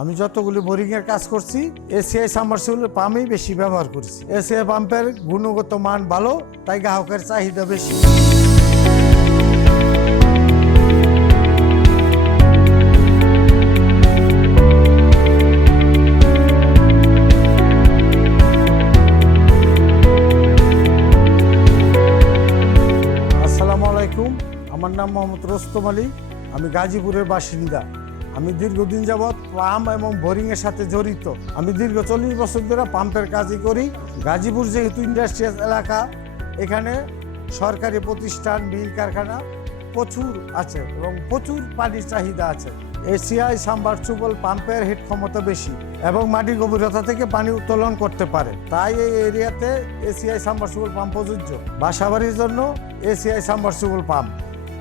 আমি যতগুলি বোরিং এর কাজ করছি, এসিআই সাবমার্সিবল পাম্পই বেশি ব্যবহার করছি। এসিআই পাম্পের গুণগত মান ভালো, তাই গ্রাহকের চাহিদা বেশি। আসসালামু আলাইকুম। আমার নাম মোহাম্মদ রোস্তম আলী। আমি গাজীপুরের বাসিন্দা। আমি দীর্ঘদিন যাবৎ পাম্প এবং বোরিংয়ের সাথে জড়িত। আমি দীর্ঘ চল্লিশ বছর ধরে পাম্পের কাজই করি। গাজীপুর যেহেতু ইন্ডাস্ট্রিয়াল এলাকা, এখানে সরকারি প্রতিষ্ঠান মিল কারখানা প্রচুর আছে এবং প্রচুর পানির চাহিদা আছে। এশিয়াই সাবমার্সিবল পাম্পের হিট ক্ষমতা বেশি এবং মাটির গভীরতা থেকে পানি উত্তোলন করতে পারে। তাই এই এরিয়াতে এসিআই সাবমার্সিবল পাম্প প্রযোজ্য। বাসাবাড়ির জন্য এসিআই সাবমার্সিবল পাম্প।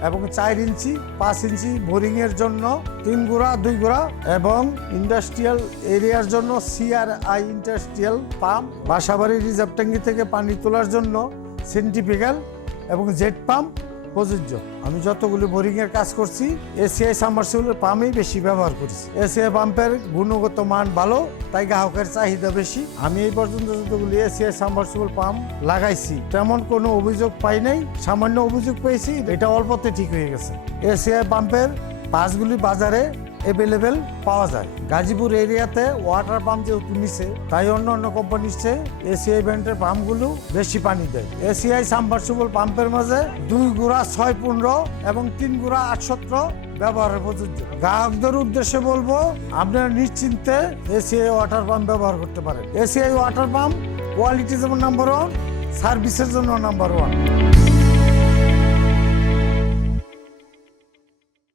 এবং চার ইঞ্চি, পাঁচ ইঞ্চি বোরিংয়ের জন্য তিন গুড়া, দুই গুড়া এবং ইন্ডাস্ট্রিয়াল এরিয়ার জন্য সিআরআই ইন্ডাস্ট্রিয়াল পাম্প বাসাবাড়ি রিজার্ভ ট্যাঙ্কি থেকে পানি তোলার জন্য সেন্টিফিক্যাল এবং জেট পাম্প প্রযোজ্য। আমি যতগুলো বোরিংয়ের কাজ করছি, এসিআই সাবমার্সিবল পাম্পই বেশি ব্যবহার করছি। এসিআই পাম্পের গুণগত মান ভালো, তাই গ্রাহকের চাহিদা বেশি। আমি এই পর্যন্ত যতগুলি এসিআই সাবমার্সিবল পাম্প লাগাইছি, তেমন কোনো অভিযোগ পাই নাই। সামান্য অভিযোগ পেয়েছি, এটা অল্পতে ঠিক হয়ে গেছে। এসিআই পাম্পের পাঁচগুলি বাজারে অ্যাভেলেবেল পাওয়া যায়। গাজীপুর এরিয়াতে ওয়াটার পাম্প যেহেতু নিছে তাই অন্য অন্য কোম্পানির চেয়ে এসিআই ব্র্যান্ডের পাম্পগুলো বেশি পানি দেয়। এসিআই সাবমার্সিবল পাম্পের মাঝে দুই গুড়া ছয় পনেরো এবং তিন গুড়া আটসত্র ব্যবহারের প্রযোজ্য। গ্রাহকদের উদ্দেশ্যে বলব, আপনারা নিশ্চিন্তে এসিআই ওয়াটার পাম্প ব্যবহার করতে পারেন। এসিআই ওয়াটার পাম্প কোয়ালিটি যেমন নাম্বার ওয়ান সার্ভিসের জন্য নাম্বার ওয়ান